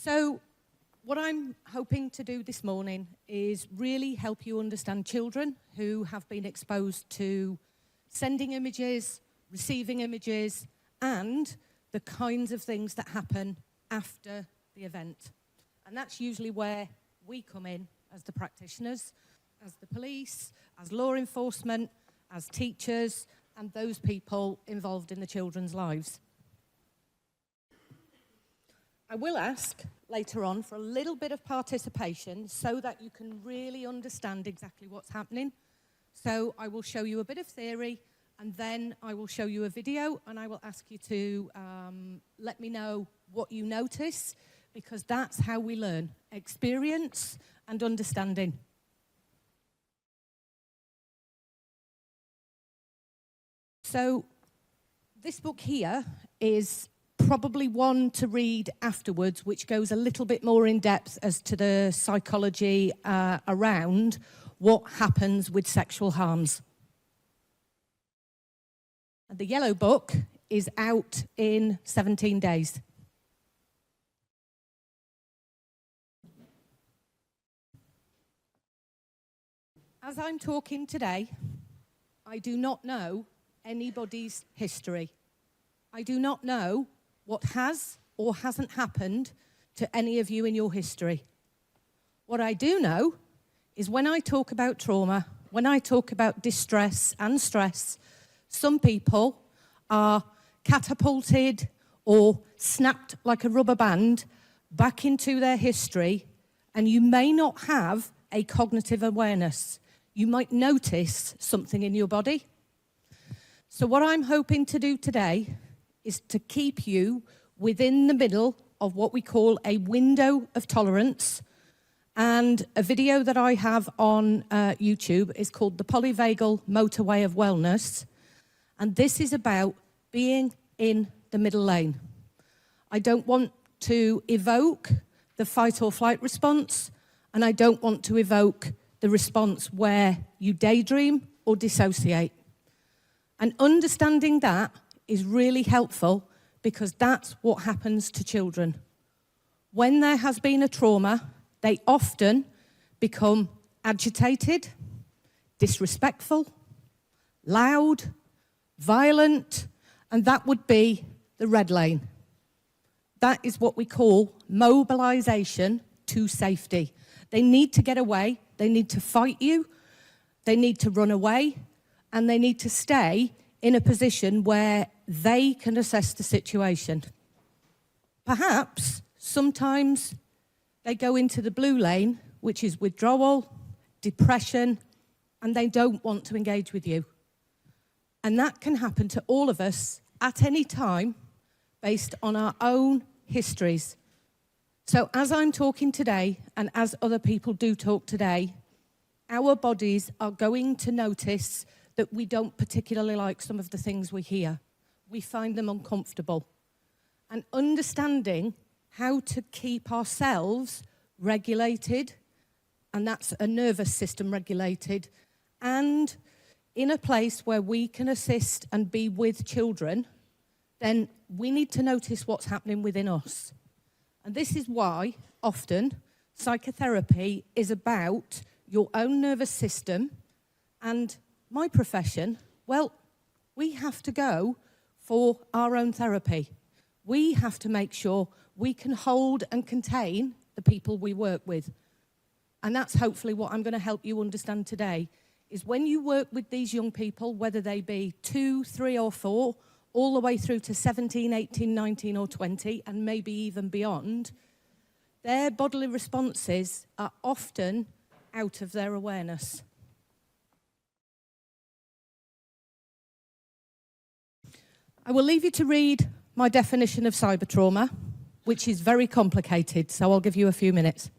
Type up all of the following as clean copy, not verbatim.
So what I'm hoping to do this morning is really help you understand children who have been exposed to sending images, receiving images, and the kinds of things that happen after the event. And that's usually where we come in as the practitioners, as the police, as law enforcement, as teachers, and those people involved in the children's lives. I will ask later on for a little bit of participation so that you can really understand exactly what's happening. So I will show you a bit of theory, and then I will show you a video, and I will ask you to let me know what you notice, because that's how we learn: experience and understanding. So this book here is probably one to read afterwards, which goes a little bit more in depth as to the psychology around what happens with sexual harms. And the yellow book is out in 17 days. As I'm talking today, I do not know anybody's history. I do not know what has or hasn't happened to any of you in your history. What I do know is when I talk about trauma, when I talk about distress and stress, some people are catapulted or snapped like a rubber band back into their history, and you may not have a cognitive awareness. You might notice something in your body. So what I'm hoping to do today is to keep you within the middle of what we call a window of tolerance. And a video that I have on YouTube is called The Polyvagal Motorway of Wellness. And this is about being in the middle lane. I don't want to evoke the fight or flight response, and I don't want to evoke the response where you daydream or dissociate. And understanding that is really helpful, because that's what happens to children. When there has been a trauma, they often become agitated, disrespectful, loud, violent, and that would be the red lane. That is what we call mobilization to safety. They need to get away, they need to fight you, they need to run away, and they need to stay in a position where they can assess the situation. Perhaps sometimes they go into the blue lane, which is withdrawal, depression, and they don't want to engage with you. And that can happen to all of us at any time based on our own histories. So as I'm talking today, and as other people do talk today, our bodies are going to notice that we don't particularly like some of the things we hear. We find them uncomfortable. And understanding how to keep ourselves regulated, and that's a nervous system regulated, and in a place where we can assist and be with children, then we need to notice what's happening within us. And this is why often psychotherapy is about your own nervous system. And my profession, well, we have to go for our own therapy. We have to make sure we can hold and contain the people we work with. And that's hopefully what I'm going to help you understand today, is when you work with these young people, whether they be 2, 3 or 4, all the way through to 17, 18, 19 or 20, and maybe even beyond, their bodily responses are often out of their awareness. I will leave you to read my definition of cybertrauma, which is very complicated, so I'll give you a few minutes.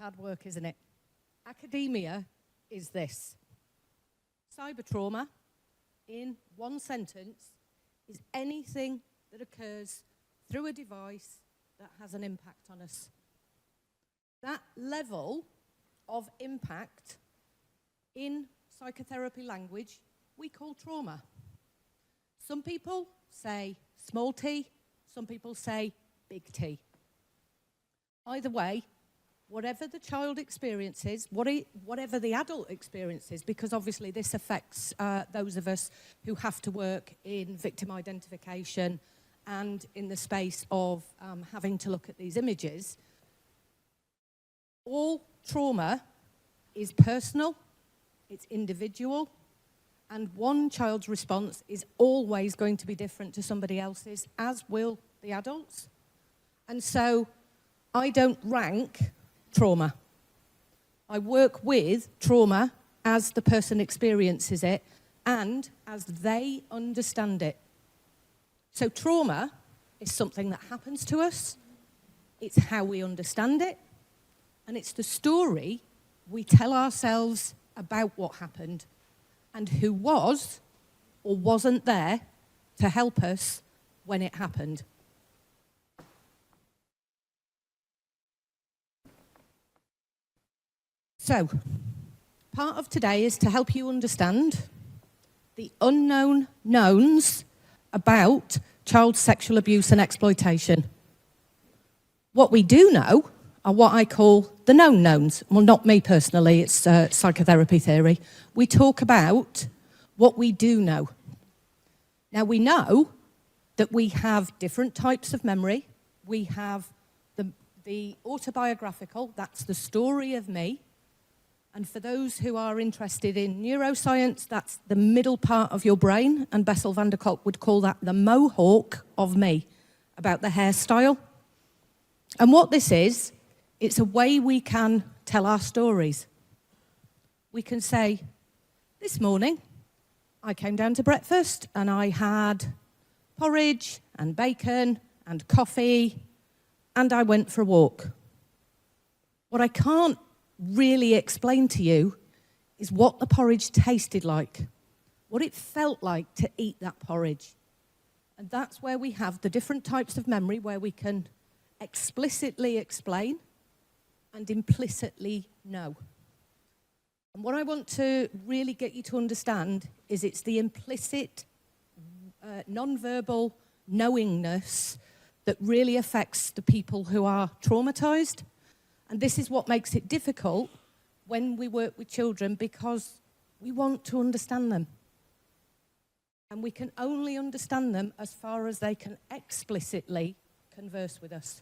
Hard work, isn't it? Academia is this. Cybertrauma, in one sentence, is anything that occurs through a device that has an impact on us. That level of impact in psychotherapy language we call trauma. Some people say small t, some people say big T. Either way, whatever the child experiences, whatever the adult experiences, because obviously this affects those of us who have to work in victim identification and in the space of having to look at these images, all trauma is personal, it's individual, and one child's response is always going to be different to somebody else's, as will the adults. And so I don't rank trauma. I work with trauma as the person experiences it and as they understand it. So trauma is something that happens to us, it's how we understand it, and it's the story we tell ourselves about what happened and who was or wasn't there to help us when it happened. So, part of today is to help you understand the unknown knowns about child sexual abuse and exploitation. What we do know are what I call the known knowns. Well, not me personally, it's psychotherapy theory. We talk about what we do know. Now, we know that we have different types of memory. We have the autobiographical, that's the story of me. And for those who are interested in neuroscience, that's the middle part of your brain, and Bessel van der Kolk would call that the mohawk of me, about the hairstyle. And what this is, it's a way we can tell our stories. We can say, this morning, I came down to breakfast and I had porridge and bacon and coffee, and I went for a walk. What I can't really explain to you is what the porridge tasted like, what it felt like to eat that porridge. And that's where we have the different types of memory where we can explicitly explain and implicitly know. And what I want to really get you to understand is it's the implicit, non-verbal knowingness that really affects the people who are traumatized. And this is what makes it difficult when we work with children, because we want to understand them. And we can only understand them as far as they can explicitly converse with us.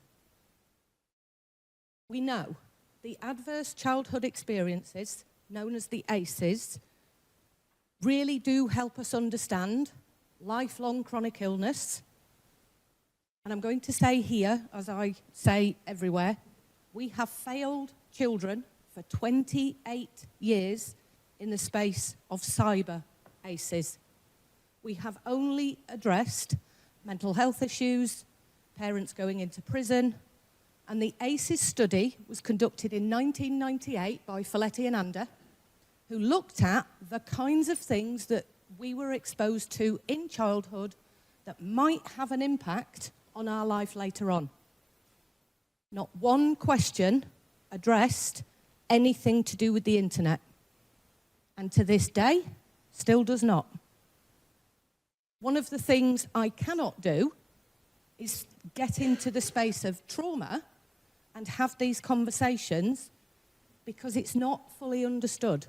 We know the adverse childhood experiences, known as the ACEs, really do help us understand lifelong chronic illness. And I'm going to say here, as I say everywhere, we have failed children for 28 years in the space of cyber ACEs. We have only addressed mental health issues, parents going into prison, and the ACEs study was conducted in 1998 by Folletti and Ander, who looked at the kinds of things that we were exposed to in childhood that might have an impact on our life later on. Not one question addressed anything to do with the internet, and to this day, still does not. One of the things I cannot do is get into the space of trauma and have these conversations because it's not fully understood.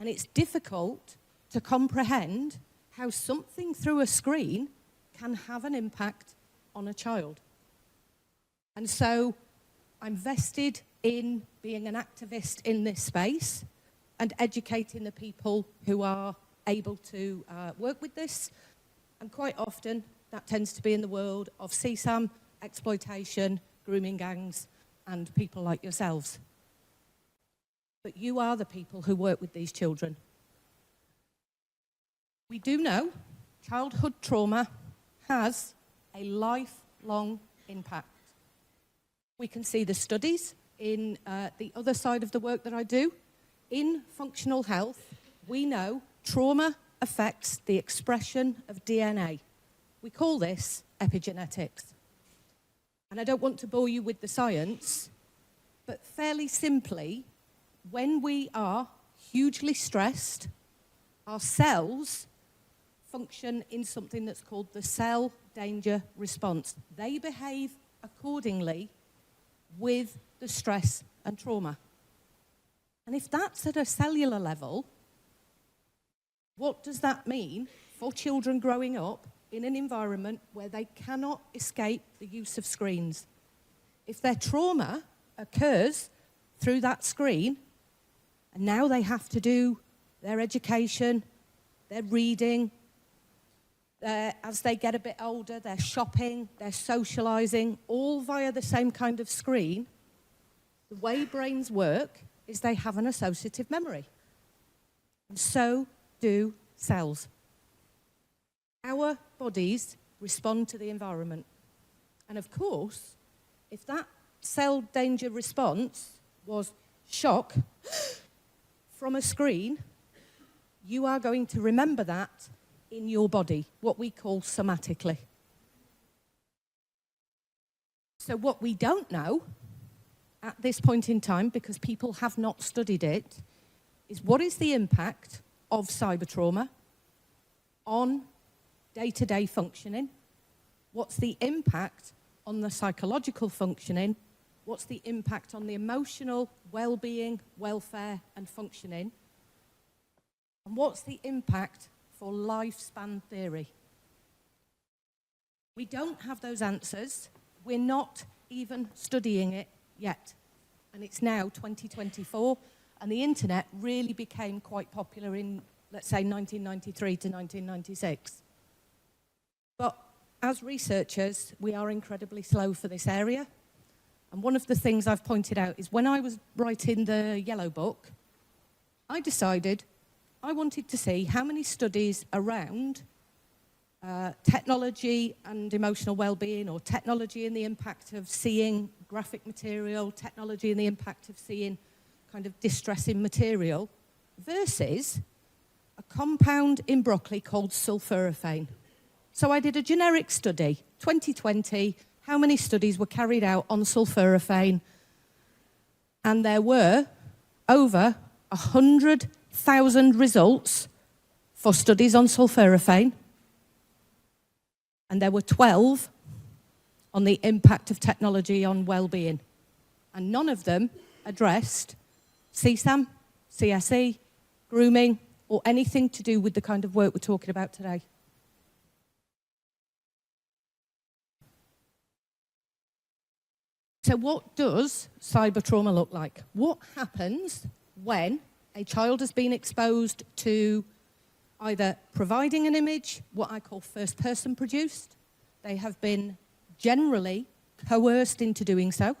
And it's difficult to comprehend how something through a screen can have an impact on a child. And so I'm vested in being an activist in this space and educating the people who are able to work with this. And quite often, that tends to be in the world of CSAM, exploitation, grooming gangs, and people like yourselves. But you are the people who work with these children. We do know childhood trauma has a lifelong impact. We can see the studies in the other side of the work that I do. In functional health, we know trauma affects the expression of DNA. We call this epigenetics. And I don't want to bore you with the science, but fairly simply, when we are hugely stressed, our cells function in something that's called the cell danger response. They behave accordingly with the stress and trauma. And if that's at a cellular level, what does that mean for children growing up in an environment where they cannot escape the use of screens? If their trauma occurs through that screen, and now they have to do their education, their reading, as they get a bit older, their shopping, their socializing, all via the same kind of screen, the way brains work is they have an associative memory. And so do cells. Our bodies respond to the environment. And of course, if that cell danger response was shock from a screen, you are going to remember that in your body, what we call somatically. So what we don't know at this point in time, because people have not studied it, is what is the impact of cybertrauma on day-to-day functioning? What's the impact on the psychological functioning? What's the impact on the emotional well-being, welfare, and functioning? And what's the impact for lifespan theory? We don't have those answers. We're not even studying it yet. And it's now 2024, and the internet really became quite popular in, let's say, 1993 to 1996. But as researchers, we are incredibly slow for this area. And one of the things I've pointed out is when I was writing the Yellow Book, I decided I wanted to see how many studies around technology and emotional well-being, or technology and the impact of seeing graphic material, technology and the impact of seeing kind of distressing material, versus a compound in broccoli called sulforaphane. So I did a generic study, 2020, how many studies were carried out on sulforaphane, and there were over 100,000 results for studies on sulforaphane, and there were 12 on the impact of technology on well-being, and none of them addressed CSAM, CSE, grooming, or anything to do with the kind of work we're talking about today. So what does cybertrauma look like? What happens when a child has been exposed to either providing an image, what I call first-person produced, they have been generally coerced into doing so,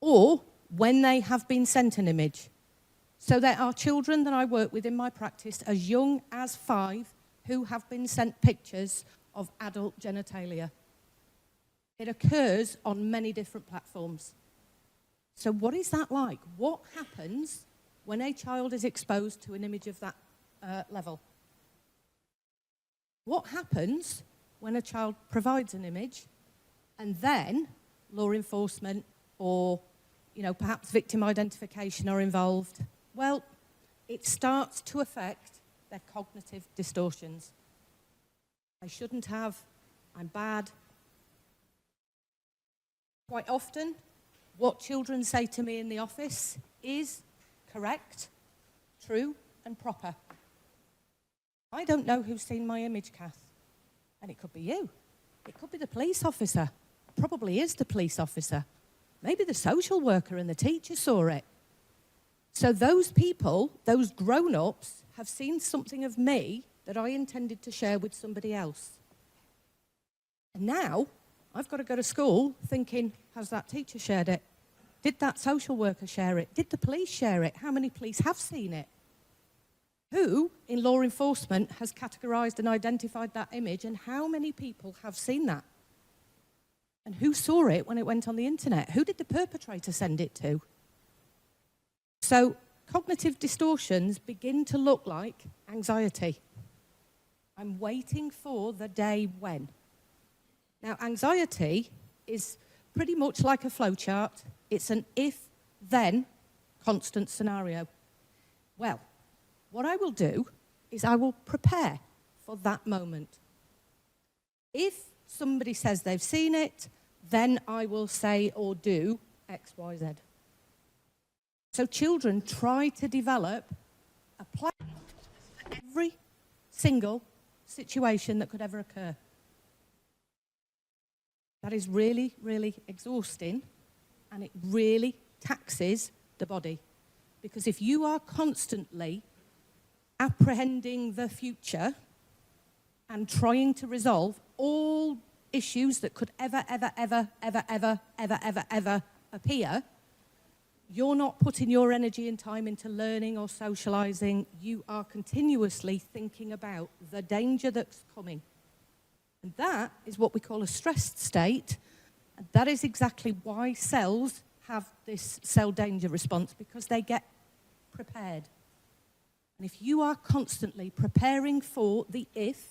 or when they have been sent an image. So there are children that I work with in my practice as young as 5 who have been sent pictures of adult genitalia. It occurs on many different platforms. So what is that like? What happens when a child is exposed to an image of that level? What happens when a child provides an image and then law enforcement or, perhaps victim identification are involved? Well, it starts to affect their cognitive distortions. I shouldn't have, I'm bad. Quite often, what children say to me in the office is correct, true, and proper. I don't know who's seen my image, Kath. And it could be you. It could be the police officer. It probably is the police officer. Maybe the social worker and the teacher saw it. So those people, those grown-ups, have seen something of me that I intended to share with somebody else. And now, I've got to go to school thinking, has that teacher shared it? Did that social worker share it? Did the police share it? How many police have seen it? Who in law enforcement has categorized and identified that image, and how many people have seen that? And who saw it when it went on the internet? Who did the perpetrator send it to? So cognitive distortions begin to look like anxiety. I'm waiting for the day when. Now, anxiety is pretty much like a flowchart. It's an if-then constant scenario. Well, what I will do is I will prepare for that moment. If somebody says they've seen it, then I will say or do X, Y, Z. So children try to develop a plan for every single situation that could ever occur. That is really, really exhausting, and it really taxes the body. Because if you are constantly apprehending the future and trying to resolve all issues that could ever appear, you're not putting your energy and time into learning or socializing. You are continuously thinking about the danger that's coming. And that is what we call a stressed state. And that is exactly why cells have this cell danger response, because they get prepared. And if you are constantly preparing for the if,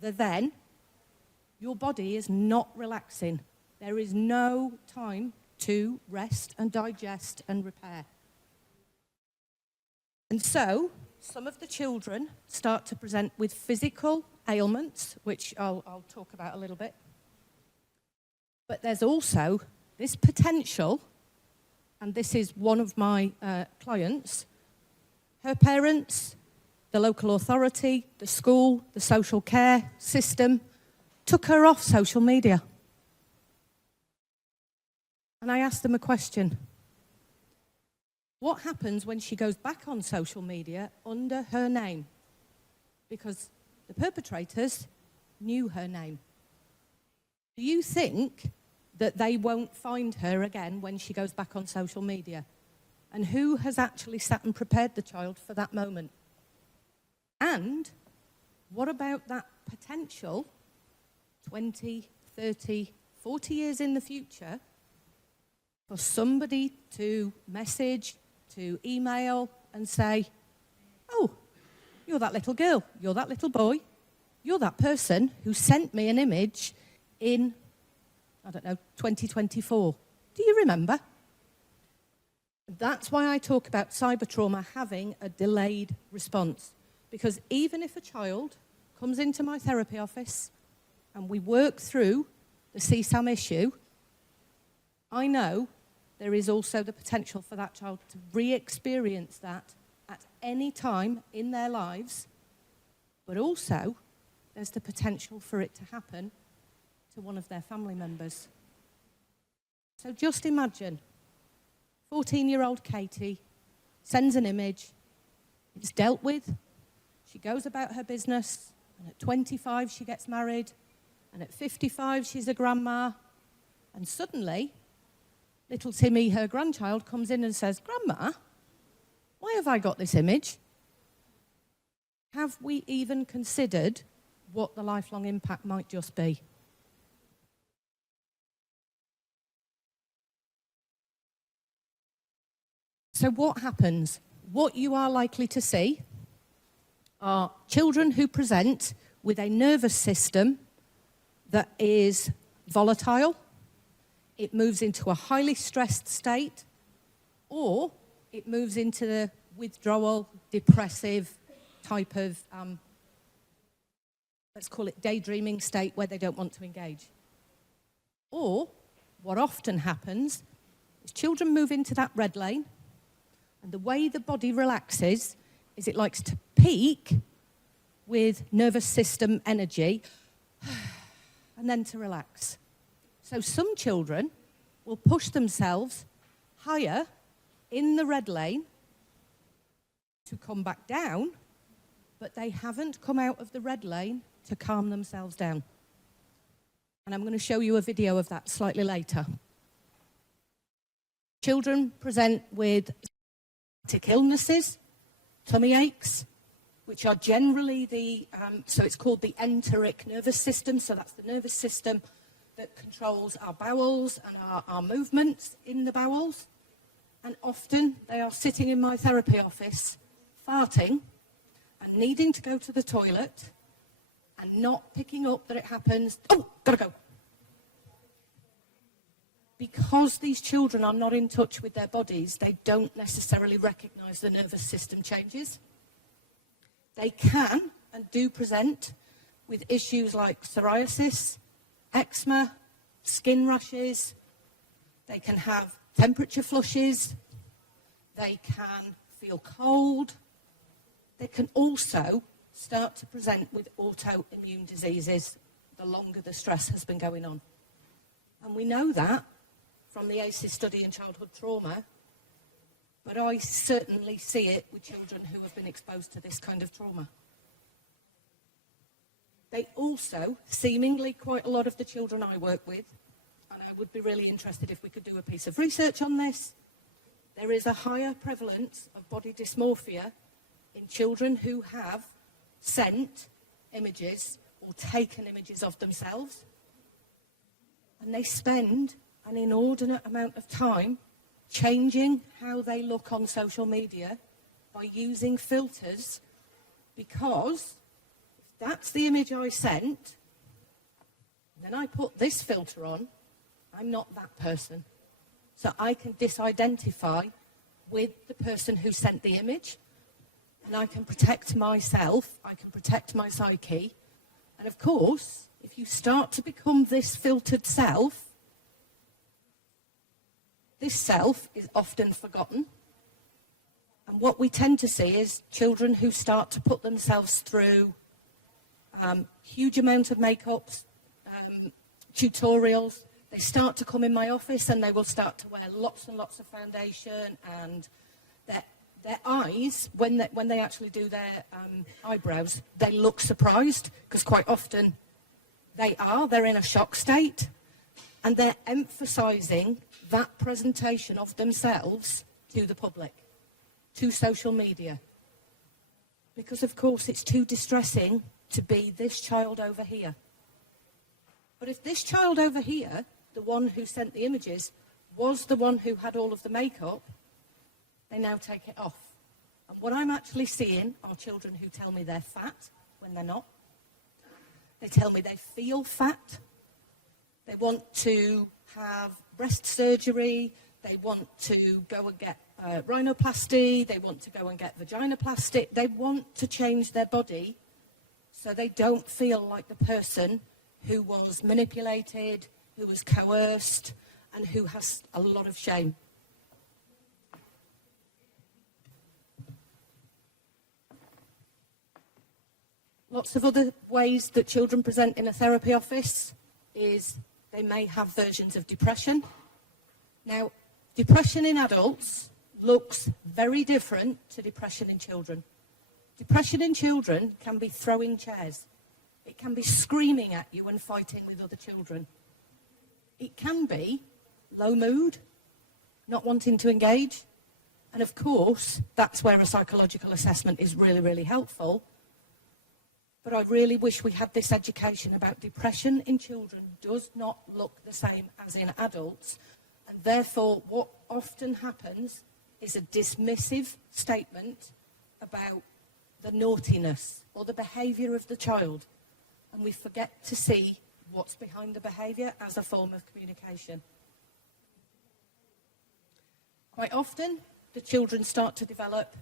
the then, your body is not relaxing. There is no time to rest and digest and repair. And so, some of the children start to present with physical ailments, which I'll talk about a little bit. But there's also this potential, and this is one of my clients, her parents, the local authority, the school, the social care system, took her off social media. And I asked them a question. What happens when she goes back on social media under her name? Because the perpetrators knew her name. Do you think that they won't find her again when she goes back on social media? And who has actually sat and prepared the child for that moment? And what about that potential 20, 30, 40 years in the future for somebody to message, to email and say, oh, you're that little girl, you're that little boy, you're that person who sent me an image in, 2024. Do you remember? That's why I talk about cybertrauma having a delayed response. Because even if a child comes into my therapy office and we work through the CSAM issue, I know there is also the potential for that child to re-experience that at any time in their lives, but also there's the potential for it to happen to one of their family members. So just imagine, 14-year-old Katie sends an image, it's dealt with, she goes about her business, and at 25 she gets married, and at 55 she's a grandma, and suddenly little Timmy, her grandchild, comes in and says, Grandma, why have I got this image? Have we even considered what the lifelong impact might just be? So what happens? What you are likely to see are children who present with a nervous system that is volatile, it moves into a highly stressed state, or it moves into the withdrawal, depressive type of, let's call it daydreaming state where they don't want to engage. Or what often happens is children move into that red lane, and the way the body relaxes is it likes to peak with nervous system energy and then to relax. So some children will push themselves higher in the red lane to come back down, but they haven't come out of the red lane to calm themselves down. And I'm going to show you a video of that slightly later. Children present with illnesses, tummy aches, which are generally so it's called the enteric nervous system, so that's the nervous system that controls our bowels and our movements in the bowels. And often they are sitting in my therapy office, farting and needing to go to the toilet and not picking up that it happens. Oh, gotta go. Because these children are not in touch with their bodies, they don't necessarily recognise the nervous system changes. They can and do present with issues like psoriasis, eczema, skin rashes. They can have temperature flushes. They can feel cold. They can also start to present with autoimmune diseases the longer the stress has been going on. And we know that from the ACEs study in childhood trauma, but I certainly see it with children who have been exposed to this kind of trauma. They also, seemingly quite a lot of the children I work with, and I would be really interested if we could do a piece of research on this, there is a higher prevalence of body dysmorphia in children who have sent images or taken images of themselves. And they spend an inordinate amount of time changing how they look on social media by using filters, because if that's the image I sent, then I put this filter on, I'm not that person. So I can disidentify with the person who sent the image, and I can protect myself, I can protect my psyche. And of course, if you start to become this filtered self, this self is often forgotten. And what we tend to see is children who start to put themselves through huge amount of makeups, tutorials. They start to come in my office and they will start to wear lots and lots of foundation, and their eyes, when they actually do their eyebrows, they look surprised, because quite often they're in a shock state, and they're emphasising that presentation of themselves to the public, to social media. Because of course it's too distressing to be this child over here. But if this child over here, the one who sent the images, was the one who had all of the makeup, they now take it off. And what I'm actually seeing are children who tell me they're fat when they're not. They tell me they feel fat. They want to have breast surgery. They want to go and get rhinoplasty. They want to go and get vaginoplasty. They want to change their body so they don't feel like the person who was manipulated, who was coerced, and who has a lot of shame. Lots of other ways that children present in a therapy office is they may have versions of depression. Now, depression in adults looks very different to depression in children. Depression in children can be throwing chairs. It can be screaming at you and fighting with other children. It can be low mood, not wanting to engage. And of course, that's where a psychological assessment is really, really helpful. But I really wish we had this education about depression in children does not look the same as in adults. And therefore, what often happens is a dismissive statement about the naughtiness or the behaviour of the child. And we forget to see what's behind the behaviour as a form of communication. Quite often, the children start to develop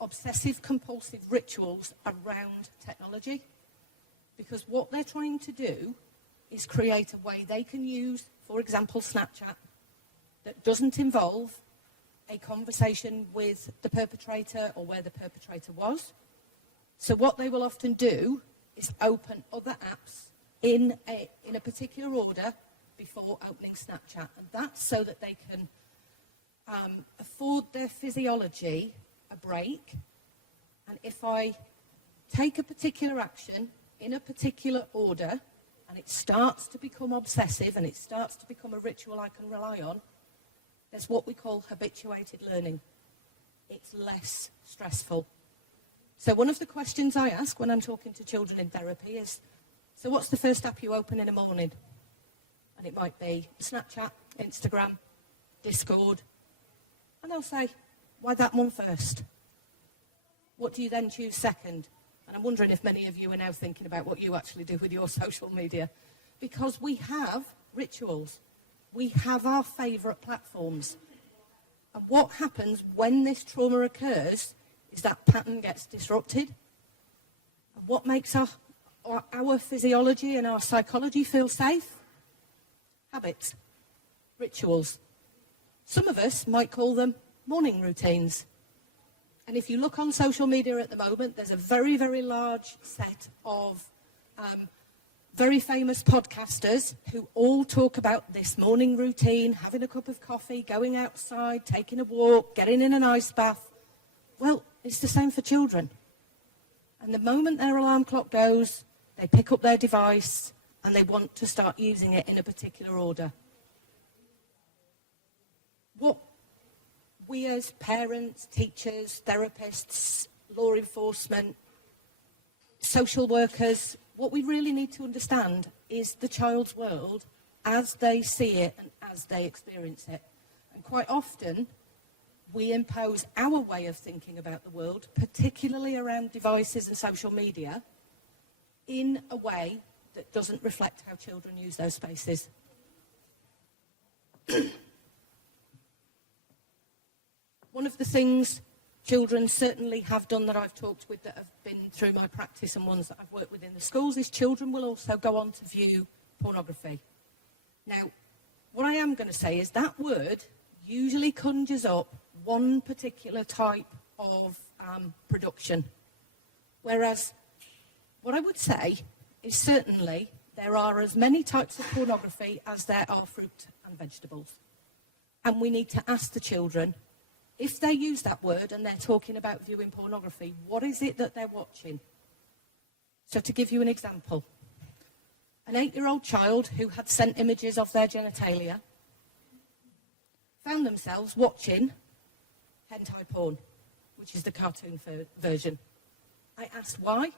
obsessive-compulsive rituals around technology, because what they're trying to do is create a way they can use, for example, Snapchat, that doesn't involve a conversation with the perpetrator or where the perpetrator was. So what they will often do is open other apps in a particular order before opening Snapchat. And that's so that they can afford their physiology a break. And if I take a particular action in a particular order and it starts to become obsessive and it starts to become a ritual I can rely on, there's what we call habituated learning. It's less stressful. So one of the questions I ask when I'm talking to children in therapy is, so what's the first app you open in the morning? And it might be Snapchat, Instagram, Discord. And they'll say, why that one first? What do you then choose second? And I'm wondering if many of you are now thinking about what you actually do with your social media. Because we have rituals. We have our favourite platforms. And what happens when this trauma occurs is that pattern gets disrupted. And what makes our physiology and our psychology feel safe? Habits, rituals. Some of us might call them morning routines. And if you look on social media at the moment, there's a very, very large set of very famous podcasters who all talk about this morning routine, having a cup of coffee, going outside, taking a walk, getting in an ice bath. Well, it's the same for children. And the moment their alarm clock goes, they pick up their device and they want to start using it in a particular order. What we as parents, teachers, therapists, law enforcement, social workers, what we really need to understand is the child's world as they see it and as they experience it. And quite often, we impose our way of thinking about the world, particularly around devices and social media, in a way that doesn't reflect how children use those spaces. One of the things children certainly have done that I've talked with that have been through my practice and ones that I've worked with in the schools is children will also go on to view pornography. Now, what I am going to say is that word usually conjures up one particular type of production. Whereas what I would say is certainly there are as many types of pornography as there are fruit and vegetables. And we need to ask the children, if they use that word and they're talking about viewing pornography, what is it that they're watching? So to give you an example, an 8-year-old child who had sent images of their genitalia found themselves watching hentai porn, which is the cartoon version. I asked why.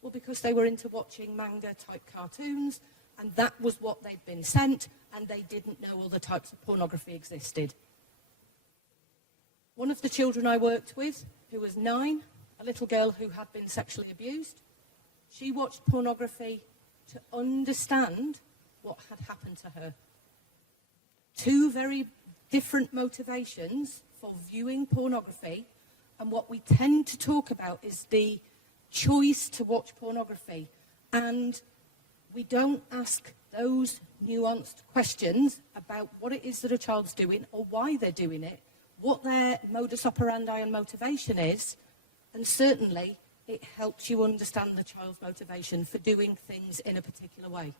Well, because they were into watching manga-type cartoons, and that was what they'd been sent, and they didn't know all the types of pornography existed. One of the children I worked with, who was 9, a little girl who had been sexually abused, she watched pornography to understand what had happened to her. 2 very different motivations for viewing pornography, and what we tend to talk about is the choice to watch pornography, and we don't ask those nuanced questions about what it is that a child's doing or why they're doing it, what their modus operandi and motivation is, and certainly it helps you understand the child's motivation for doing things in a particular way.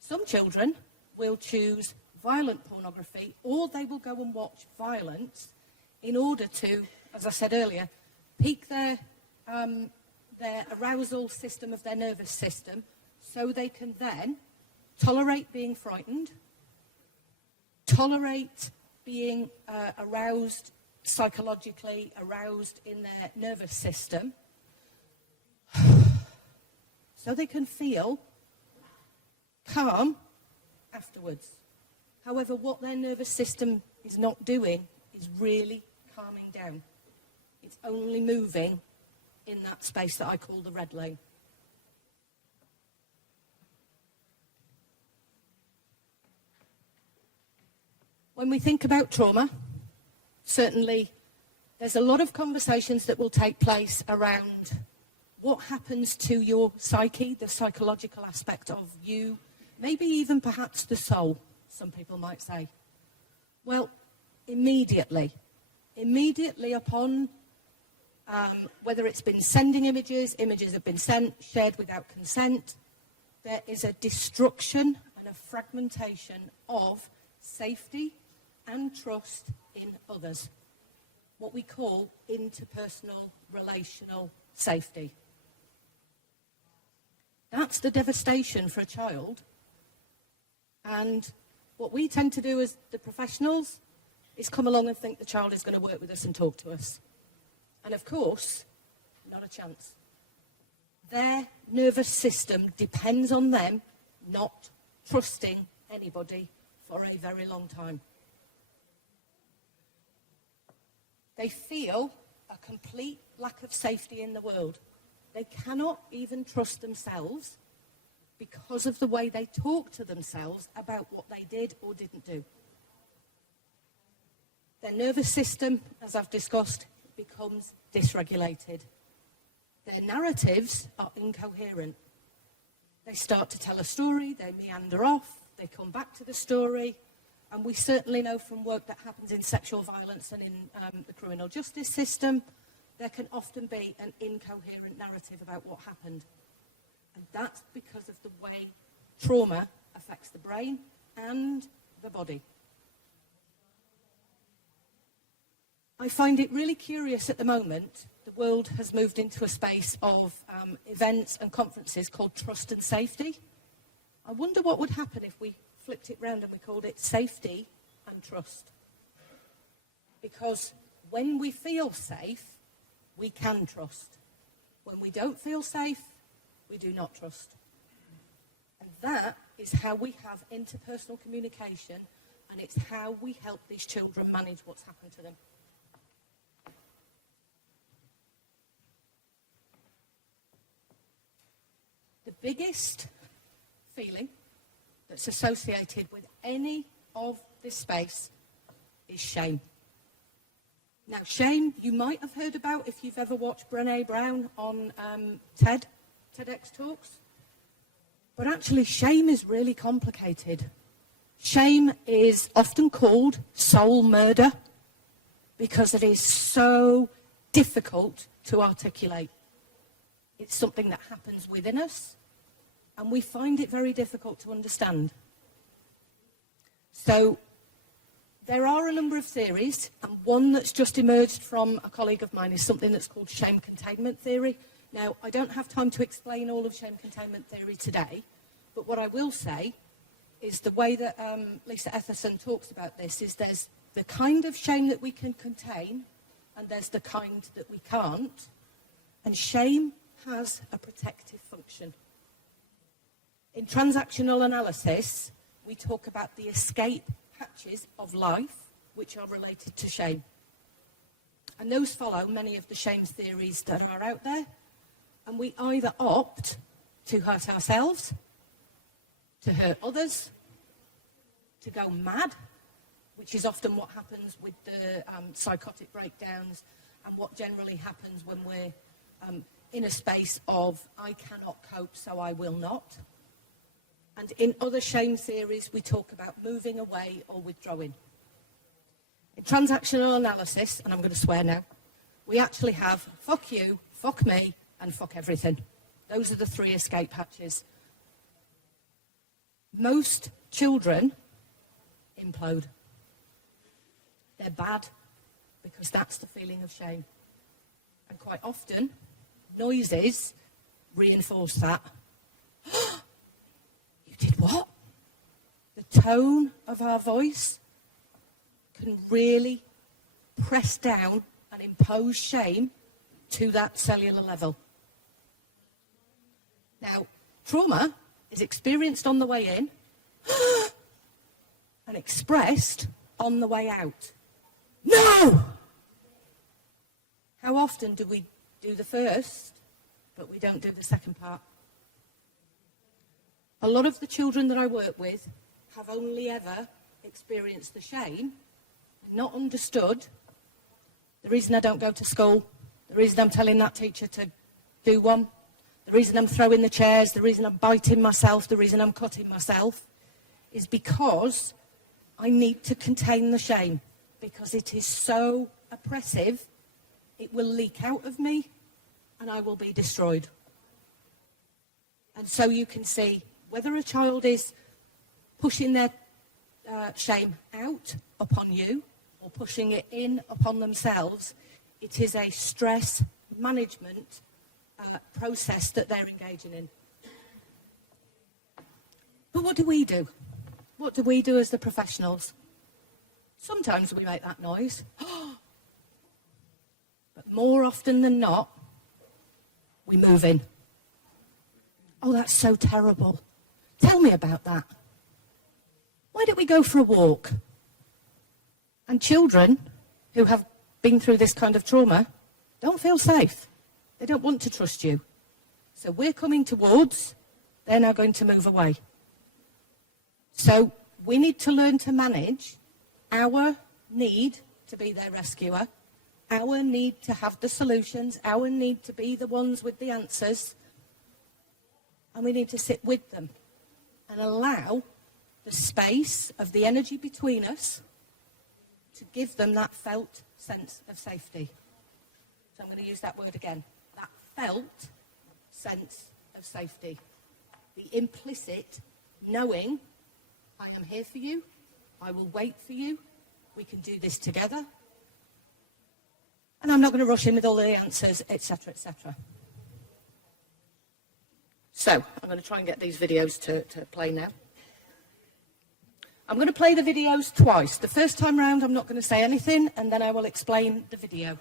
Some children will choose violent pornography, or they will go and watch violence in order to, as I said earlier, pique their arousal system of their nervous system, so they can then tolerate being frightened, tolerate being aroused psychologically, aroused in their nervous system, so they can feel calm afterwards. However, what their nervous system is not doing is really calming down. It's only moving in that space that I call the red lane. When we think about trauma, certainly there's a lot of conversations that will take place around what happens to your psyche, the psychological aspect of you, maybe even perhaps the soul, some people might say. Well, immediately upon whether it's been sending images have been sent, shared without consent, there is a destruction and a fragmentation of safety and trust in others, what we call interpersonal relational safety. That's the devastation for a child. And what we tend to do as the professionals is come along and think the child is going to work with us and talk to us. And of course, not a chance. Their nervous system depends on them not trusting anybody for a very long time. They feel a complete lack of safety in the world. They cannot even trust themselves because of the way they talk to themselves about what they did or didn't do. Their nervous system, as I've discussed, becomes dysregulated. Their narratives are incoherent. They start to tell a story, they meander off, they come back to the story, and we certainly know from work that happens in sexual violence and in the criminal justice system, there can often be an incoherent narrative about what happened. And that's because of the way trauma affects the brain and the body. I find it really curious at the moment, the world has moved into a space of events and conferences called trust and safety. I wonder what would happen if we flipped it round and we called it safety and trust. Because when we feel safe, we can trust. When we don't feel safe, we do not trust. And that is how we have interpersonal communication, and it's how we help these children manage what's happened to them. The biggest feeling that's associated with any of this space is shame. Now, shame you might have heard about if you've ever watched Brené Brown on TEDx Talks. But actually, shame is really complicated. Shame is often called soul murder because it is so difficult to articulate. It's something that happens within us, and we find it very difficult to understand. So there are a number of theories, and one that's just emerged from a colleague of mine is something that's called shame containment theory. Now, I don't have time to explain all of shame containment theory today, but what I will say is the way that Lisa Etherson talks about this is there's the kind of shame that we can contain, and there's the kind that we can't, and shame has a protective function. In transactional analysis, we talk about the escape hatches of life, which are related to shame. And those follow many of the shame theories that are out there, and we either opt to hurt ourselves, to hurt others, to go mad, which is often what happens with the psychotic breakdowns and what generally happens when we're in a space of, I cannot cope, so I will not. And in other shame theories, we talk about moving away or withdrawing. In transactional analysis, and I'm going to swear now, we actually have fuck you, fuck me, and fuck everything. Those are the three escape hatches. Most children implode. They're bad because that's the feeling of shame. And quite often, noises reinforce that. You did what? The tone of our voice can really press down and impose shame to that cellular level. Now, trauma is experienced on the way in and expressed on the way out. No! How often do we do the first, but we don't do the second part? A lot of the children that I work with have only ever experienced the shame and not understood the reason I don't go to school, the reason I'm telling that teacher to do one, the reason I'm throwing the chairs, the reason I'm biting myself, the reason I'm cutting myself, is because I need to contain the shame, because it is so oppressive, it will leak out of me and I will be destroyed. And so you can see whether a child is pushing their shame out upon you or pushing it in upon themselves, it is a stress management process that they're engaging in. But what do we do? What do we do as the professionals? Sometimes we make that noise. But more often than not, we move in. Oh, that's so terrible. Tell me about that. why don't we go for a walk? And children who have been through this kind of trauma don't feel safe. They don't want to trust you. So we're coming towards, they're now going to move away. So we need to learn to manage our need to be their rescuer, our need to have the solutions, our need to be the ones with the answers, and we need to sit with them and allow the space of the energy between us to give them that felt sense of safety. So I'm going to use that word again, that felt sense of safety. The implicit knowing, I am here for you, I will wait for you, we can do this together, and I'm not going to rush in with all the answers, etc., etc. So, I'm going to try and get these videos to play now. I'm going to play the videos twice. The first time round, I'm not going to say anything, and then I will explain the video.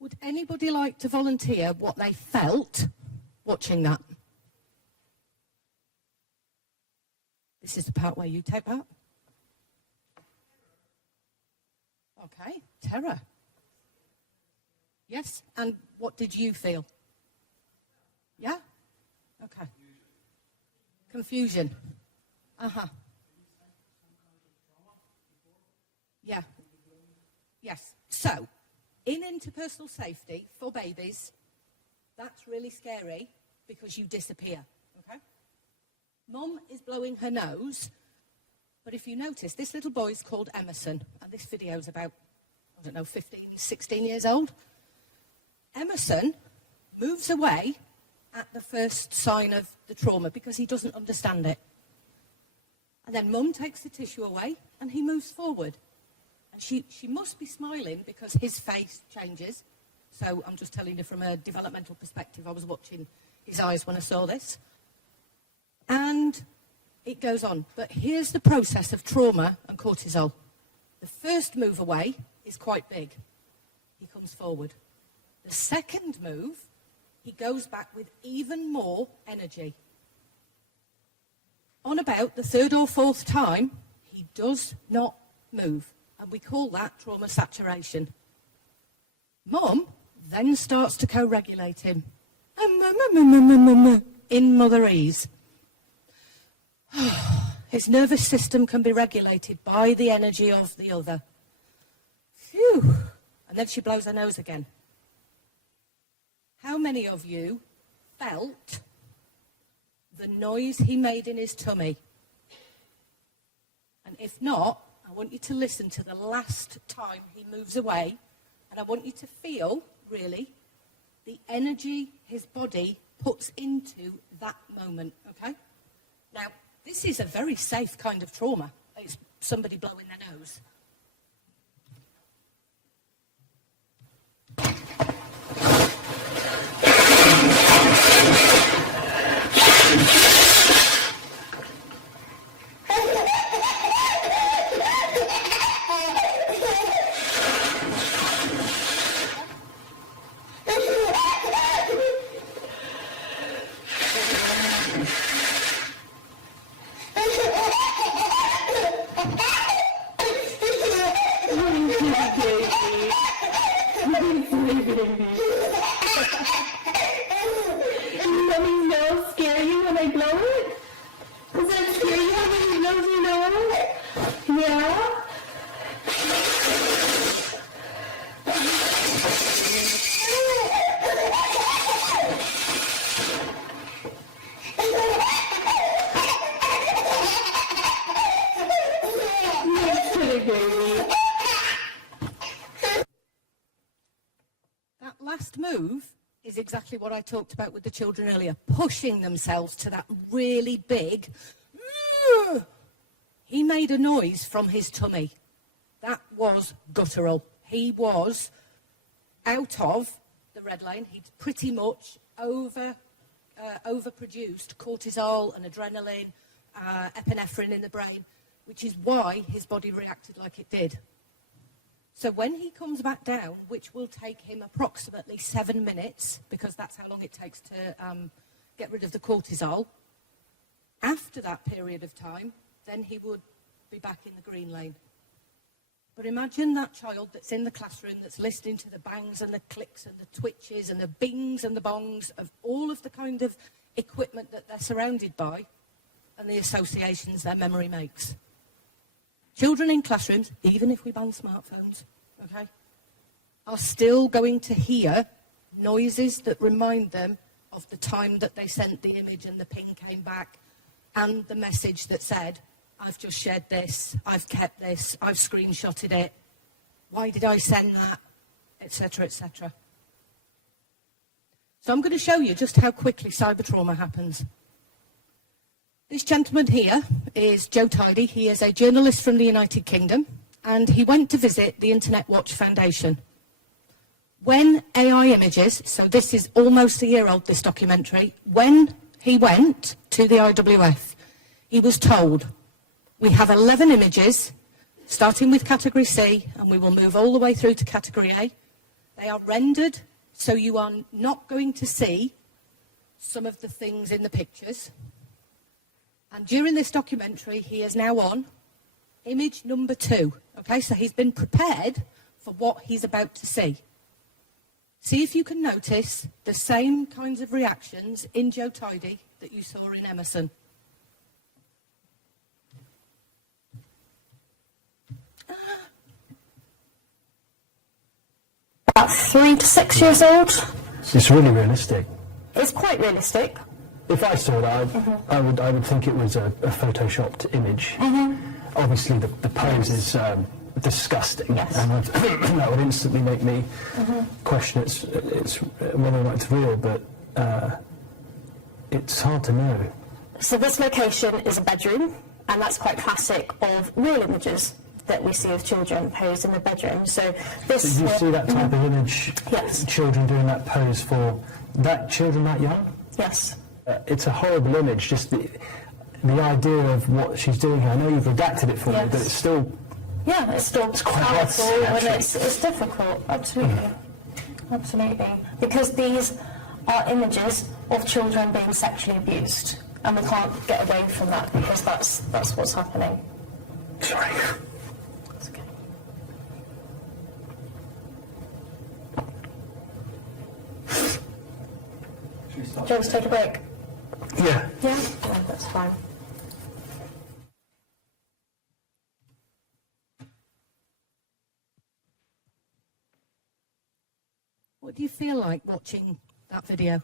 Would anybody like to volunteer what they felt watching that? This is the part where you take part. Okay, terror. Yes, and what did you feel? Yeah? Okay. Confusion. Uh-huh. Yeah. Yes. So, in interpersonal safety for babies, that's really scary because you disappear, okay? Mum is blowing her nose, but if you notice, this little boy is called Emerson, and this video's about, I don't know, 15, 16 years old. Emerson moves away at the first sign of the trauma because he doesn't understand it. And then Mum takes the tissue away, and he moves forward. And she must be smiling because his face changes. So I'm just telling you from a developmental perspective, I was watching his eyes when I saw this. And it goes on. But here's the process of trauma and cortisol. The first move away is quite big. He comes forward. The second move, he goes back with even more energy. On about the third or fourth time, he does not move. And we call that trauma saturation. Mum then starts to co-regulate him. In motherese. His nervous system can be regulated by the energy of the other. Phew. And then she blows her nose again. How many of you felt the noise he made in his tummy? And if not, I want you to listen to the last time he moves away, and I want you to feel, really, the energy his body puts into that moment, okay? Now, this is a very safe kind of trauma. It's somebody blowing their nose. Does mommy's nose scare you when I blow it? That last move is exactly what I talked about with the children earlier, pushing themselves to that really big. He made a noise from his tummy. That was guttural. He was out of the red lane. He'd pretty much overproduced cortisol and adrenaline, epinephrine in the brain, which is why his body reacted like it did. So when he comes back down, which will take him approximately 7 minutes, because that's how long it takes to get rid of the cortisol, after that period of time, then he would be back in the green lane. But imagine that child that's in the classroom that's listening to the bangs and the clicks and the twitches and the bings and the bongs of all of the kind of equipment that they're surrounded by and the associations their memory makes. Children in classrooms, even if we ban smartphones, okay, are still going to hear noises that remind them of the time that they sent the image and the ping came back and the message that said, I've just shared this, I've kept this, I've screenshotted it, why did I send that, etc., etc. So I'm going to show you just how quickly cybertrauma happens. This gentleman here is Joe Tidy. He is a journalist from the United Kingdom, and he went to visit the Internet Watch Foundation. When AI images, so this is almost a year old, this documentary, when he went to the IWF, he was told, we have 11 images, starting with category C, and we will move all the way through to category A. They are rendered, so you are not going to see some of the things in the pictures. And during this documentary, he is now on image number 2. Okay, so he's been prepared for what he's about to see. See if you can notice the same kinds of reactions in Joe Tidy that you saw in Emerson. About 3 to 6 years old. It's really realistic. It's quite realistic. If I saw that, I would think it was a photoshopped image. Obviously, the pose is disgusting, Yes. and that would instantly make me question it's whether or not it's real. But it's hard to know. So this location is a bedroom, and that's quite classic of real images that we see of children posed in the bedroom. So this. So you see that type of image, Yes. children doing that pose for that children that young? Yes. It's a horrible image, just the idea of what she's doing here. I know you've redacted it for me, but it's still... Yeah, it's still quite hard to powerful, see, and actually. it's difficult, absolutely. Absolutely. Because these are images of children being sexually abused, and we can't get away from that because that's what's happening. Sorry. That's okay. Do you want to take a break? Yeah. Yeah, that's fine. What do you feel like watching that video?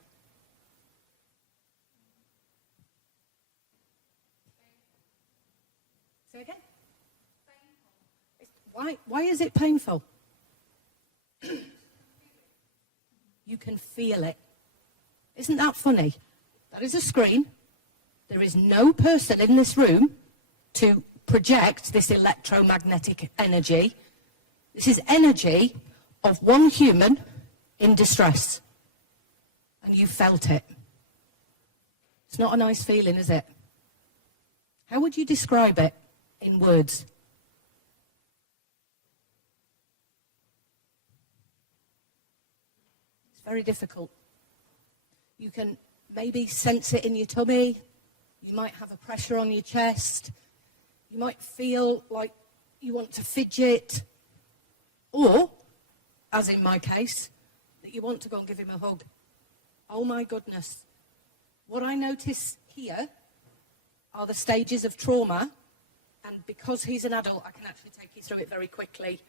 Say again? Why is it painful? You can feel it. Isn't that funny? That is a screen. There is no person in this room to project this electromagnetic energy. This is energy of one human in distress. And you felt it. It's not a nice feeling, is it? How would you describe it in words? It's very difficult. You can maybe sense it in your tummy. You might have a pressure on your chest. You might feel like you want to fidget. Or, as in my case, that you want to go and give him a hug. Oh my goodness. What I notice here are the stages of trauma, and because he's an adult, I can actually take you through it very quickly,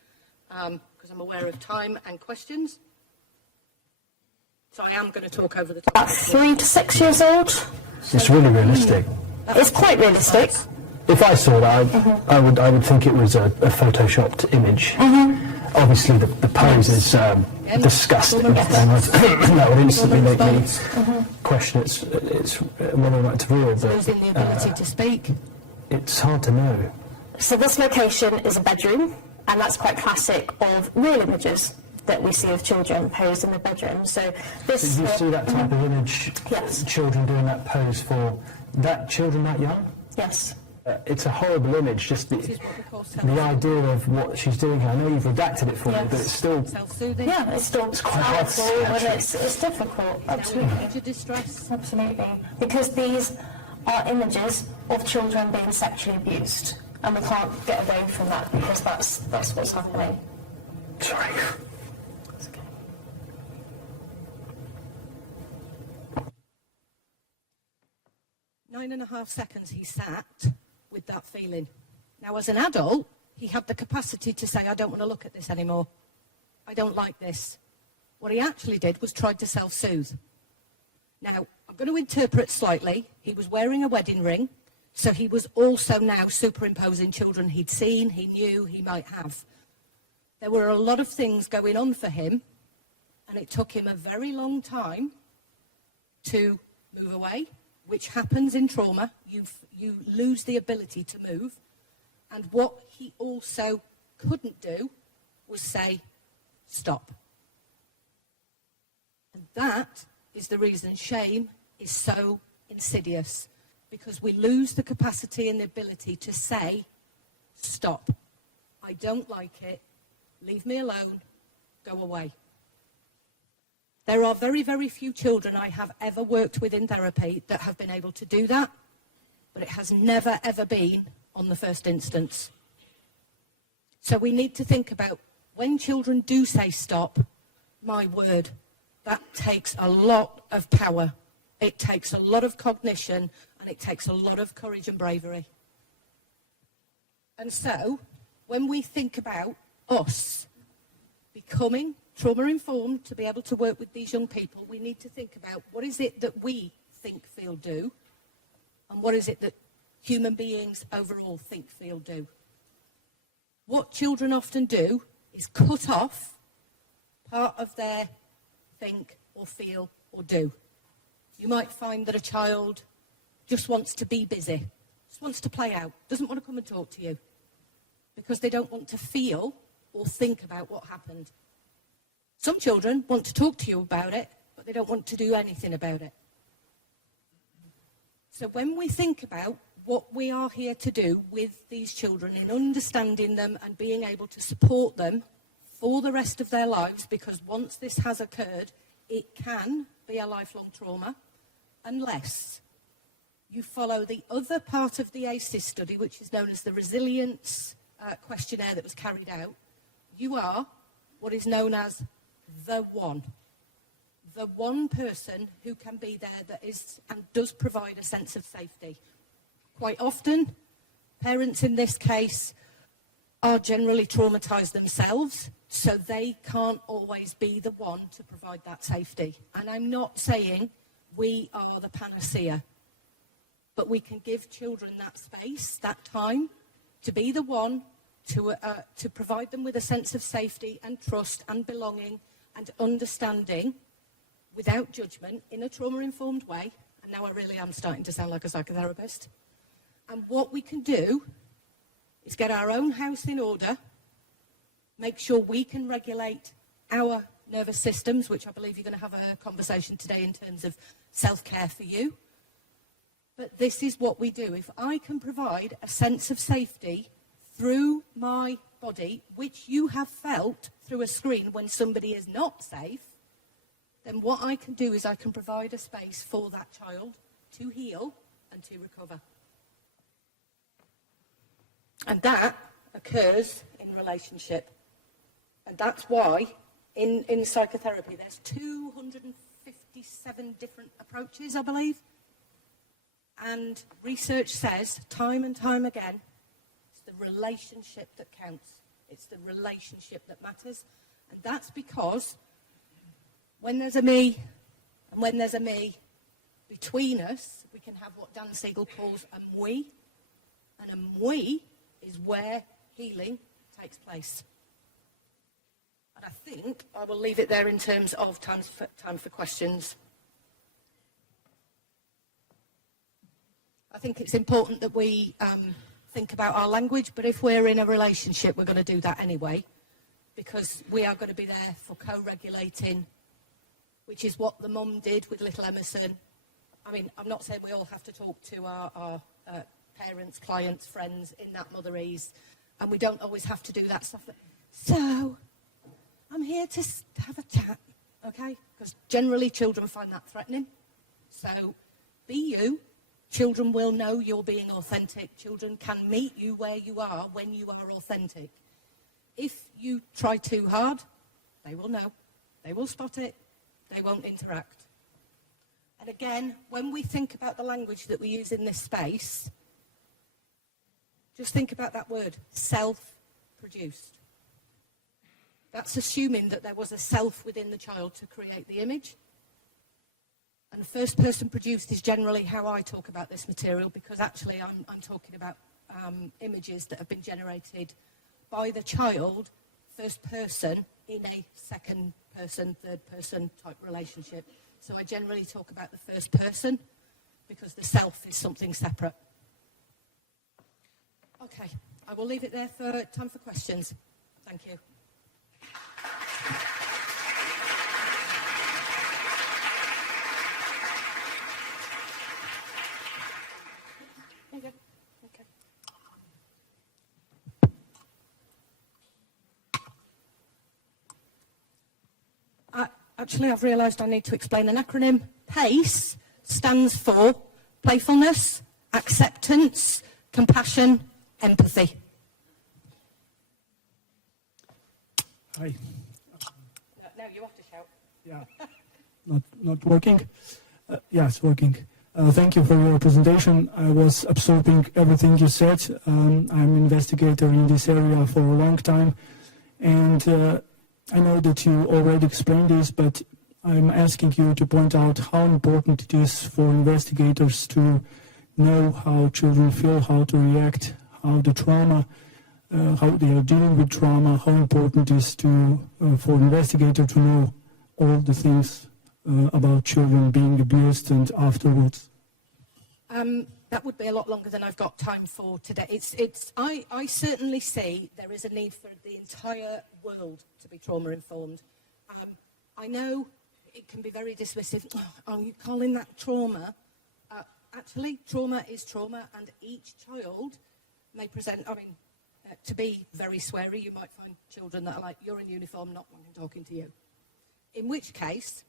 because I'm aware of time and questions. So I am going to talk over the top. About 3 to 6 years old. It's really realistic. It's quite realistic. If I saw that, I would think it was a photoshopped image. Obviously, the pose is disgusting, and that would instantly make me question its whether or not it's real. But Losing the ability to speak. it's hard to know. So this location is a bedroom, and that's quite classic of real images that we see of children posed in the bedroom. So this. So you see that type of image, Yes. children doing that pose for children that young? Yes. It's a horrible image, just This is what we call the idea of what she's doing here. I know you've redacted it for me, Yes. but it's still... self-soothing. Yeah, it's still quite powerful hard, and it's difficult. Absolutely. Major distress. Absolutely. Because these are images of children being sexually abused, and we can't get away from that because that's what's happening. Sorry. That's okay. Nine and a half seconds he sat with that feeling. Now, as an adult, he had the capacity to say, I don't want to look at this anymore. I don't like this. What he actually did was tried to self-soothe. Now, I'm going to interpret slightly. He was wearing a wedding ring, so he was also now superimposing children he'd seen, he knew he might have. There were a lot of things going on for him, and it took him a very long time to move away, which happens in trauma. You lose the ability to move. And what he also couldn't do was say, stop. And that is the reason shame is so insidious, because we lose the capacity and the ability to say, stop. I don't like it. Leave me alone. Go away. There are very, very few children I have ever worked with in therapy that have been able to do that, but it has never, ever been on the first instance. So we need to think about when children do say stop, my word, that takes a lot of power. It takes a lot of cognition, and it takes a lot of courage and bravery. And so, when we think about us becoming trauma-informed to be able to work with these young people, we need to think about what is it that we think, feel, do, and what is it that human beings overall think, feel, do. What children often do is cut off part of their think or feel or do. You might find that a child just wants to be busy, just wants to play out, doesn't want to come and talk to you because they don't want to feel or think about what happened. Some children want to talk to you about it, but they don't want to do anything about it. So when we think about what we are here to do with these children in understanding them and being able to support them for the rest of their lives, because once this has occurred, it can be a lifelong trauma, unless you follow the other part of the ACEs study, which is known as the resilience questionnaire that was carried out. You are what is known as the one person who can be there that is and does provide a sense of safety. Quite often, parents in this case are generally traumatised themselves, so they can't always be the one to provide that safety. And I'm not saying we are the panacea, but we can give children that space, that time, to be the one to provide them with a sense of safety and trust and belonging and understanding without judgment in a trauma-informed way. And now I really am starting to sound like a psychotherapist. And what we can do is get our own house in order, make sure we can regulate our nervous systems, which I believe you're going to have a conversation today in terms of self-care for you. But this is what we do. If I can provide a sense of safety through my body, which you have felt through a screen when somebody is not safe, then what I can do is I can provide a space for that child to heal and to recover. And that occurs in relationship. And that's why in psychotherapy there's 257 different approaches, I believe. And research says, time and time again, it's the relationship that counts. It's the relationship that matters. And that's because when there's a me and when there's a me, between us, we can have what Dan Siegel calls a moi. and a mui is where healing takes place. And I think I will leave it there in terms of time for questions. I think it's important that we think about our language, but if we're in a relationship, we're going to do that anyway, because we are going to be there for co-regulating, which is what the mum did with little Emerson. I mean, I'm not saying we all have to talk to our parents, clients, friends in that motherese, and we don't always have to do that stuff. So, I'm here to have a chat, okay? Because generally children find that threatening. So, be you. Children will know you're being authentic. Children can meet you where you are when you are authentic. If you try too hard, they will know. They will spot it. They won't interact. And again, when we think about the language that we use in this space, just think about that word, self-produced. That's assuming that there was a self within the child to create the image. And the first person produced is generally how I talk about this material, because actually I'm talking about images that have been generated by the child, first person, in a second person, third person type relationship. So I generally talk about the first person because the self is something separate. Okay, I will leave it there for time for questions. Thank you. Okay. Actually, I've realised I need to explain an acronym. PACE stands for playfulness, acceptance, compassion, empathy. Hi. No, you have to shout. Yeah. Not working? Yeah, it's working. Thank you for your presentation. I was absorbing everything you said. I'm an investigator in this area for a long time, and I know that you already explained this, but I'm asking you to point out how important it is for investigators to know how children feel, how to react, how the trauma, how they are dealing with trauma, how important it is for investigator to know all the things about children being abused and afterwards. That would be a lot longer than I've got time for today. I certainly see there is a need for the entire world to be trauma-informed. I know it can be very dismissive. Oh, are you calling that trauma? Actually, trauma is trauma, and each child may present, to be very sweary, you might find children that are like, you're in uniform, not wanting talking to you. In which case,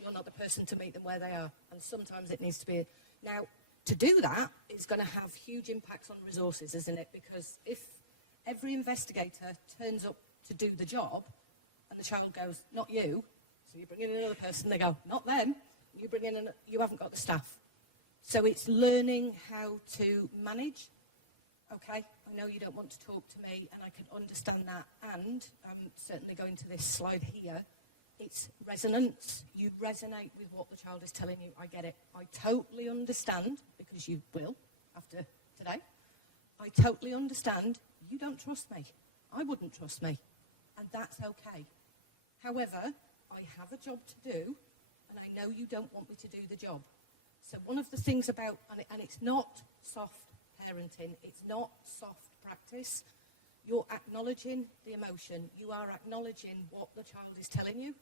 you're not the person to meet them where they are, and sometimes it needs to be. Now, to do that is going to have huge impacts on resources, isn't it? Because if every investigator turns up to do the job and the child goes, not you, so you bring in another person, they go, not them, you bring in, you haven't got the staff. So it's learning how to manage. Okay, I know you don't want to talk to me, and I can understand that, and I'm certainly going to this slide here. It's resonance. You resonate with what the child is telling you. I get it. I totally understand, because you will after today. I totally understand. You don't trust me. I wouldn't trust me. And that's okay. However, I have a job to do, and I know you don't want me to do the job. So one of the things about, and it's not soft parenting, it's not soft practice, you're acknowledging the emotion. You are acknowledging what the child is telling you.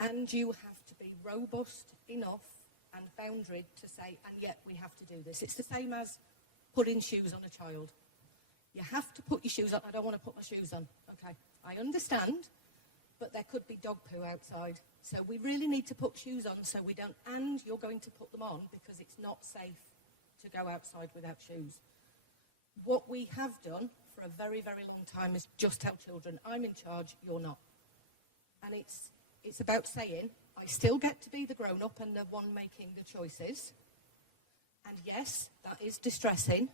And you have to be robust enough and boundaried to say, and yet we have to do this. It's the same as putting shoes on a child. You have to put your shoes on. I don't want to put my shoes on. Okay, I understand, but there could be dog poo outside. So we really need to put shoes on so we don't, and you're going to put them on because it's not safe to go outside without shoes. What we have done for a very, very long time is just tell children, I'm in charge, you're not. And it's about saying, I still get to be the grown-up and the one making the choices. And yes, that is distressing.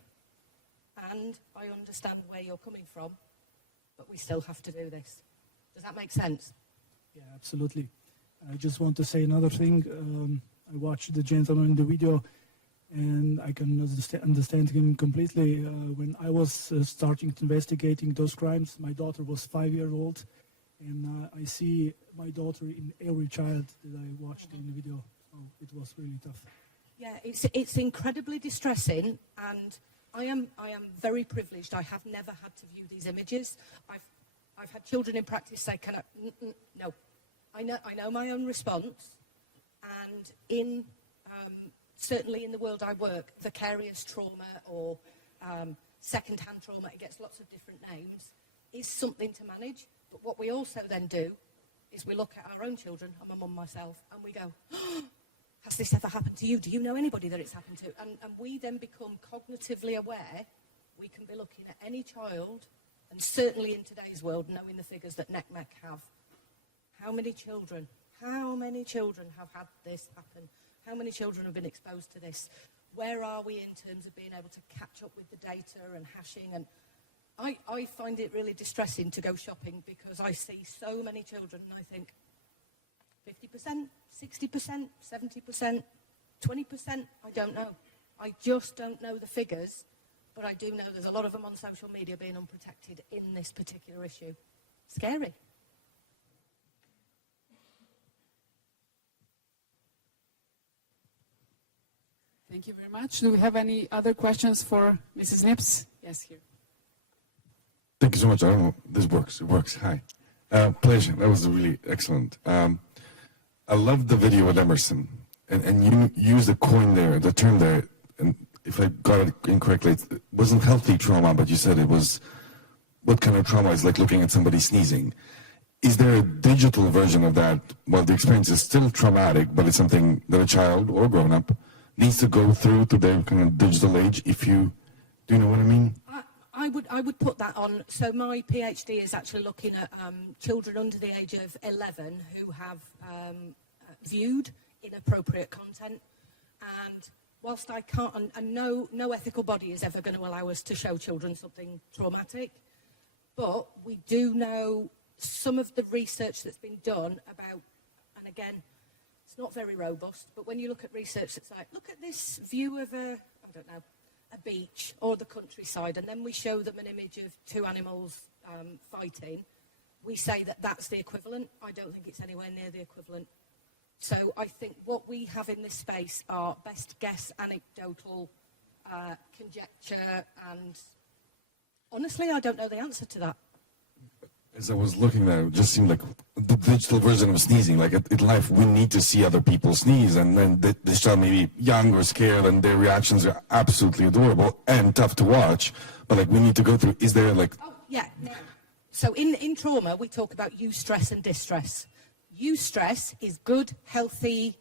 And I understand where you're coming from. But we still have to do this. Does that make sense? Yeah, absolutely. I just want to say another thing. I watched the gentleman in the video. and I can understand him completely. When I was starting to investigating those crimes, my daughter was 5 years old, and I see my daughter in every child that I watched in the video. So it was really tough. Yeah, it's incredibly distressing, and I am very privileged. I have never had to view these images. I've had children in practice say, "Can I?" No, I know my own response, and in certainly in the world I work, vicarious trauma or second-hand trauma, it gets lots of different names, is something to manage. But what we also then do is we look at our own children, I'm a mum myself, and we go, oh, has this ever happened to you? Do you know anybody that it's happened to? And we then become cognitively aware. We can be looking at any child, and certainly in today's world, knowing the figures that NECMEC have. How many children have had this happen? How many children have been exposed to this? Where are we in terms of being able to catch up with the data and hashing? And I find it really distressing to go shopping because I see so many children and I think 50%, 60%, 70%, 20%, I don't know. I just don't know the figures, but I do know there's a lot of them on social media being unprotected in this particular issue. Scary. Thank you very much. Do we have any other questions for Mrs. Knibbs? Yes, here. Thank you so much. I don't know. This works. It works. Hi. Pleasure. That was really excellent. I loved the video with Emerson. And you used the term there, and if I got it incorrectly, it wasn't healthy trauma, but you said it was, what kind of trauma is like looking at somebody sneezing. Is there a digital version of that? Well, the experience is still traumatic, but it's something that a child or grown-up needs to go through to their kind of digital age. Do you know what I mean? I would put that on. So my PhD is actually looking at children under the age of 11 who have viewed inappropriate content. And whilst I can't, and no ethical body is ever going to allow us to show children something traumatic, but we do know some of the research that's been done about, and again, it's not very robust, but when you look at research that's like, look at this view of a beach or the countryside, and then we show them an image of two animals fighting, we say that that's the equivalent. I don't think it's anywhere near the equivalent. So I think what we have in this space are best guess, anecdotal conjecture, and honestly, I don't know the answer to that. As I was looking there, it just seemed like the digital version of sneezing. Like in life, we need to see other people sneeze, and then this child may be young or scared, and their reactions are absolutely adorable and tough to watch. But like, we need to go through. Is there like? Oh yeah. So in trauma, we talk about eustress and distress. Eustress is good, healthy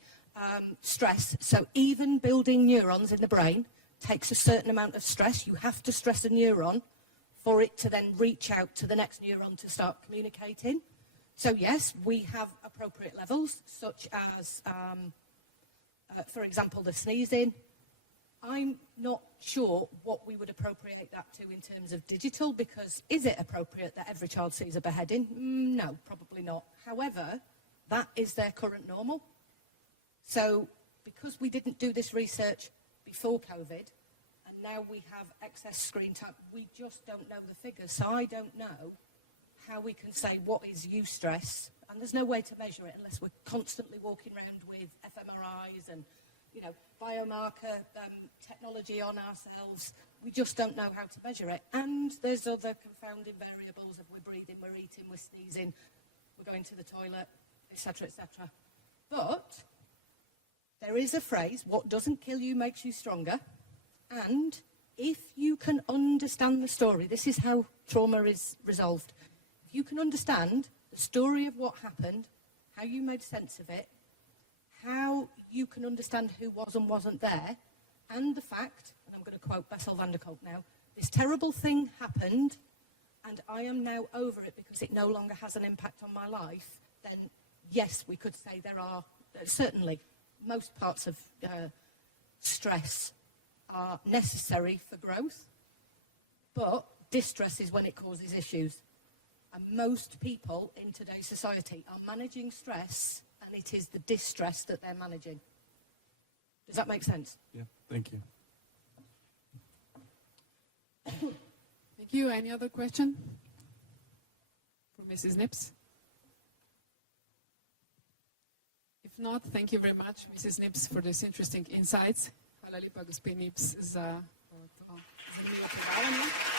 stress. So even building neurons in the brain takes a certain amount of stress. You have to stress a neuron for it to then reach out to the next neuron to start communicating. So yes, we have appropriate levels, such as, for example, the sneezing. I'm not sure what we would appropriate that to in terms of digital, because is it appropriate that every child sees a beheading? No, probably not. However, that is their current normal. So because we didn't do this research before COVID, now we have excess screen time, we just don't know the figures. So I don't know how we can say what is eustress, and there's no way to measure it unless we're constantly walking around with fMRIs and, biomarker technology on ourselves. We just don't know how to measure it. And there's other confounding variables of we're breathing, we're eating, we're sneezing, we're going to the toilet, etc., etc. But there is a phrase, what doesn't kill you makes you stronger. And if you can understand the story, this is how trauma is resolved. If you can understand the story of what happened, how you made sense of it, how you can understand who was and wasn't there, and the fact, and I'm going to quote Bessel van der Kolk now, this terrible thing happened, and I am now over it because it no longer has an impact on my life, then yes, we could say there are, certainly, most parts of stress are necessary for growth, but distress is when it causes issues. And most people in today's society are managing stress, and it is the distress that they're managing. Does that make sense? Yeah, thank you. Thank you. Any other question for Mrs. Knibbs? If not, thank you very much, Mrs. Knibbs, for these interesting insights. Hvala lepa, gospe Knibbs, za zanimivo predavanje.